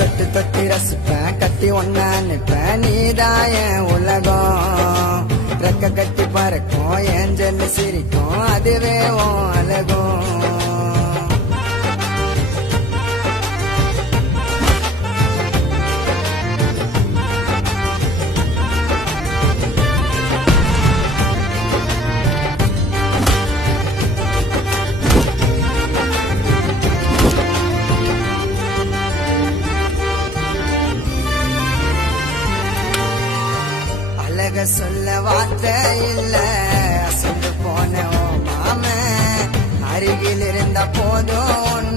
தொட்டு தொட்டு ரசிப்பேன் கட்டி ஒன்னா நிப்பேன் நீதாய உலகம் ரெக்க கட்டி பறக்கும் என் ஜெல்லு சிரிக்கும் அதுவே உன் அழகும் சொல்ல வார்த்தை இல்ல அசந்து போன மாம அருகில் இருந்த போதும்